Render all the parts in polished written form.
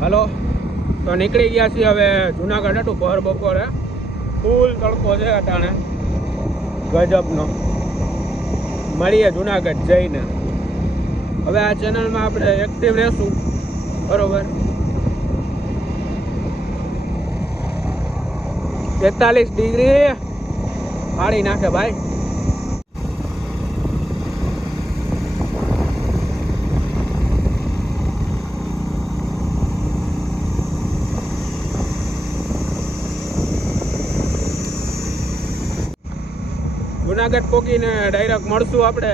Hello, તો નીકળી ગયા છીએ હવે જુનાગઢ હતું ભર બપોરે. ફૂલ તડકો છે અટાણે ગજબનો. મળીએ જુનાગઢ જઈને. હવે આ ચેનલમાં આપણે એક્ટિવ રહેશું, બરોબર. 43 ડિગ્રી ફાડી નાખે ભાઈ. જુનાગઢ પોકીને ડાયરેક્ટ મળશું આપણે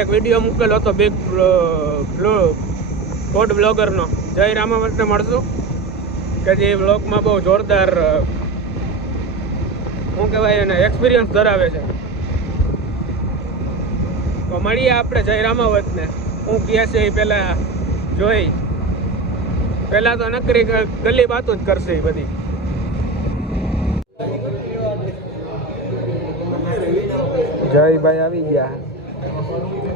એક વિડીયો મૂકેલો હતો બિગ ફૂડ બ્લોગરનો, જય રામાવતને મળશું કે જે બ્લોગમાં બહુ જોરદાર શું કહેવાય એને એક્સપિરિયન્સ ધરાવે છે. તો મળીએ આપણે જય રામાવતને. હું કહે છે એ પહેલાં જોઈ, પહેલાં તો નકરી ગલી વાતો જ કરશે એ બધી. જયભાઈ આવી ગયા,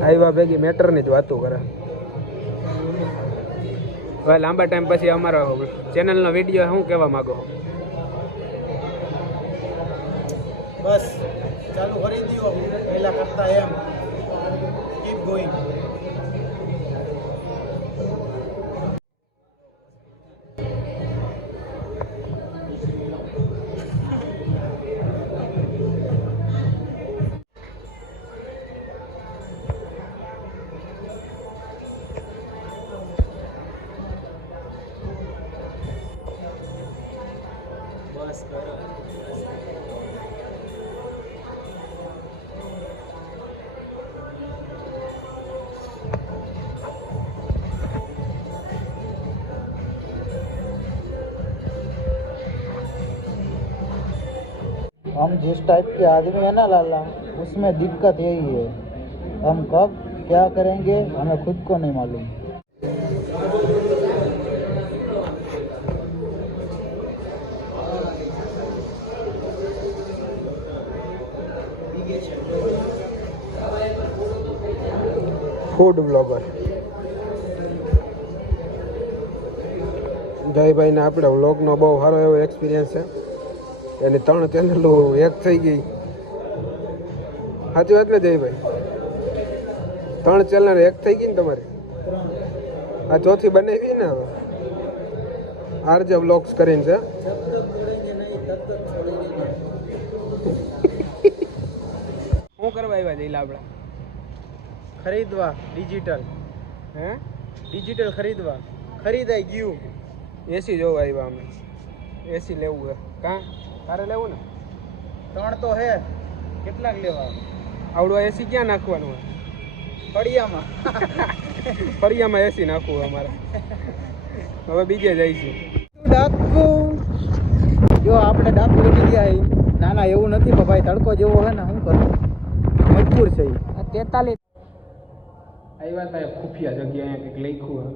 આવ્યા ભેગી મેટરની જ વાતો કરે. હવે લાંબા ટાઈમ પછી અમારો ચેનલનો વિડીયો શું કહેવા માંગો? બસ ચાલુ કરી દો પહેલા કરતા એમ. Keep going. બસ કરો. हम जिस टाइप के आदमी है ना लाला, उसमें दिक्कत यही है, हम कब क्या करेंगे हमें खुद को नहीं मालूम. ફૂડ બ્લોગર જયભાઈને આપણે વ્લોગનો બહુ સારો એવો એક્સપિરિયન્સ છે. એની 3 ચેનલો એક થઈ ગઈ. સાચી વાત ને જયભાઈ? 3 ચેનલ એક થઈ ગઈ ને તમારી. આ ચોથી બનાવી ને હવે આરજે વ્લોગ્સ કરીને છે. શું કરવા આવ્યા જઈલા આપણે? ખરીદવા ડિજિટલ. હે? ડિજિટલ ખરીદવા. ખરીદાઈ ગયું. એસી જોવા આવ્યા અમે. એસી લેવું છે. કાં તારે લેવું ને? 3 તો હે. કેટલાક લેવા? આવડું એસી ક્યાં નાખવાનું હોય? ફળિયામાં. ફળિયામાં એસી નાખવું અમારે. હવે બીજે જઈશું. ડાકુ જો આપણે ડાકુ બની ગયા. ના ના એવું નથી પણ ભાઈ તડકો જેવો હે ને શું કરું, મજબૂર છે. 43 આવ્યા હતા ખુફિયા જગ્યા, અહીંયા કંઈક લખ્યું.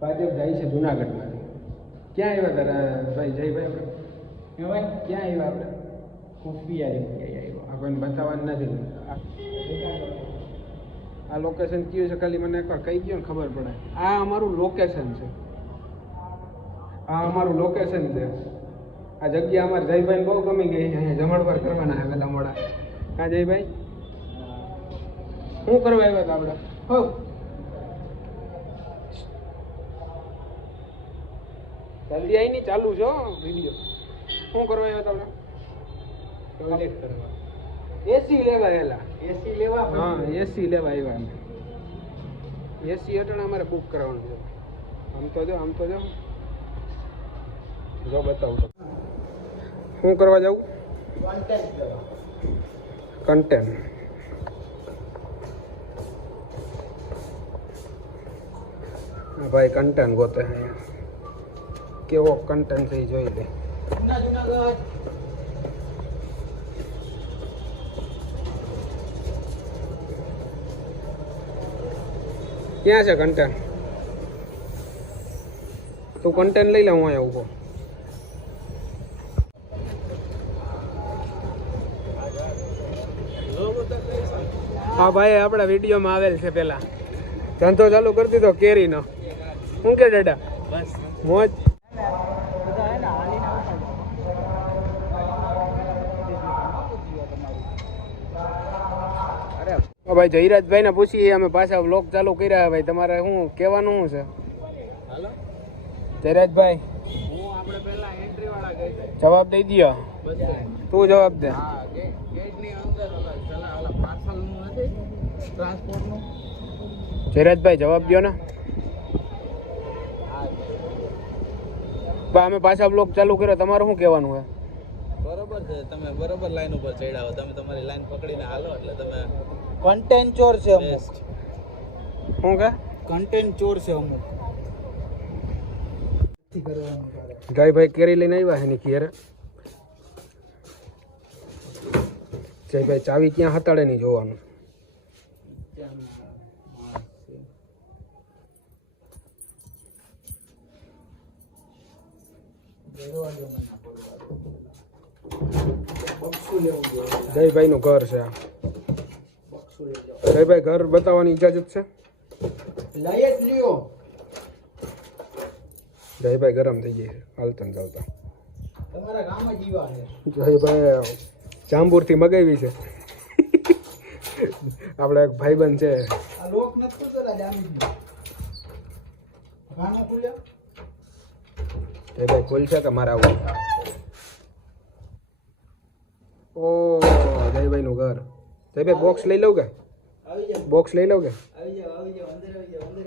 ભાજપ જાય છે જુનાગઢમાં. ક્યાં આવ્યા તારા ભાઈ જયભાઈ? આપણે ક્યાં આવ્યા? આપણે ખુફિયા જગ્યાએ આવ્યો. આ કોઈને બતાવવાનું નથી. આ લોકેશન કયું છે ખાલી મને એકવાર કહી ગયો ને ખબર પડે. આ અમારું લોકેશન છે. આ અમારું લોકેશન છે. આ જગ્યા અમારે જયભાઈને બહુ ગમી ગઈ. અહીંયા જમણવાર કરવાના છે વહેલા મોડા. હા જયભાઈ, શું કરવા આવ્યા હતા આપણે? હો જલ્દી આવી નહીં, ચાલુ છો વિડીયો. શું કરવા આવ્યા હતા આપણે? ટોયલેટ કરવા. એસી લેવા એલા. એસી લેવા? હા, એસી લેવા આવ્યા અમે. એસી અટણ અમારે બુક કરવાનું છે. આમ તો જો બતાવું તો. શું કરવા જવું? કન્ટેન્ટ. ભાઈ કન્ટેન્ટ ગોતે. કેવો કન્ટેન્ટ છે જોઈ લે. ક્યાં છે કન્ટેન્ટ? તું કન્ટેન્ટ લઈ લે, હું અહીંયા ઊભો. હા ભાઈ, આપણા વિડીયોમાં આવેલ છે પેલા. ધંધો ચાલુ કરી દીધો કેરીનો. શું કે દાદા બસ મોજ બધા હે ને હાલીને આવતા અરે ભાઈ જયરાજભાઈ ને પૂછીએ અમે પાછા વ્લોગ ચાલુ કર્યા ભાઈ તમારે શું કહેવાનું શું છે હાલો જયરાજભાઈ હું આપણે પહેલા એન્ટ્રી વાળા ગઈ જવાબ દઈ દો બસ તું જવાબ દે હા ગેટની અંદર ઓલા પાર્સલનું નથી ટ્રાન્સપોર્ટનું જયરાજભાઈ જવાબ દો ને બા અમે પાછા બ્લોગ ચાલુ કર્યો તમારે શું કહેવાનું છે બરોબર છે તમે બરોબર લાઈન ઉપર ચડ્યા હો તમે તમારી લાઈન પકડીને હાલો એટલે તમે કન્ટેન્ટ ચોર છે અમુક શું કે કન્ટેન્ટ ચોર છે અમુક જયભાઈ કેરી લઈને આવ્યા છે એની ઘેર જયભાઈ ચાવી ક્યાં હતાડે નહીં જોવાનું જયભાઈ નું ઘર છે આ જયભાઈ ઘર બતાવવાની ઇજાજત છે લાયક લ્યો જયભાઈ ગરમ થઈ જાય હાલતા ને ચાલતા તમારા ગામ જ જીવા છે જયભાઈ જાંબુરથી મગાવી છે આપણા એક ભાઈબંધ છે આ લોક નથી ખુલતો જામી ગાનો ખુલ્યો જયભાઈ ખોલશે કે મારે આવું ઓ જયભાઈ નું ઘર જયભાઈ બોક્સ લઈ લઉં કે આવી જાવ બોક્સ લઈ લઉં કે આવી જાવ અંદર આવી જાવ અંદર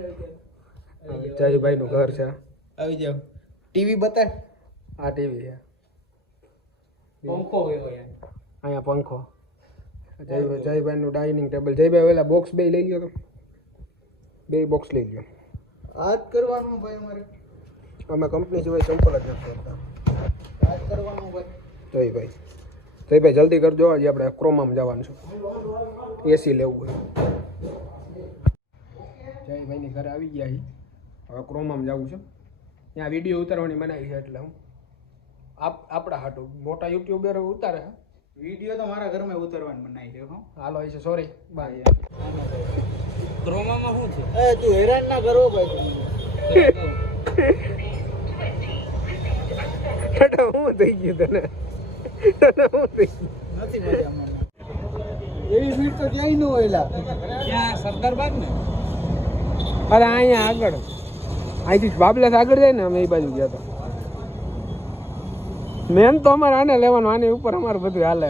આવી જાવ જયભાઈ નું ઘર છે આ. આવી જાવ ટીવી બતાય આ ટીવી છે પંખો હોય યાર અહીંયા પંખો જયભાઈ નું ડાઇનિંગ ટેબલ જયભાઈ ઓલા બોક્સ બે લઈ લ્યો તો બે બોક્સ લઈ લ્યો હાથ કરવાનું ભાઈ અમારે અમે કંપની સિવાય ચંપલ જ નથી કરતા હાથ કરવાનું ભાઈ જયભાઈ જલ્દી કરજો આજે આપણે ક્રોમામાં જવાનું છે એસી લેવું હોય જયભાઈની ઘરે આવી ગયા છીએ હવે ક્રોમામાં જવું છે ત્યાં વિડીયો ઉતારવાની બનાવી છે એટલે હું આપણા હાટું મોટા યુટ્યુબર ઉતારે છે વિડિયો તો મારા ઘરમાં ઉતારવાનું બનાવી છે હો હાલો છે સોરી બાય ક્રોમામાં શું છે એ તું હેરાન ના કરો ભાઈ હું થઈ ગયું તને હું થઈ ગયું નથી મજામાં એવી ભીડ તો ક્યાંય ન હોયલા ક્યાં સરદારબાગ ને અરે અહીંયા આગળ અહીંથી બાબલાસ આગળ જાય ને અમે એ બાજુ ગયા હતા મેન તો અમારે આને લેવાનું આની ઉપર અમારે બધું હાલે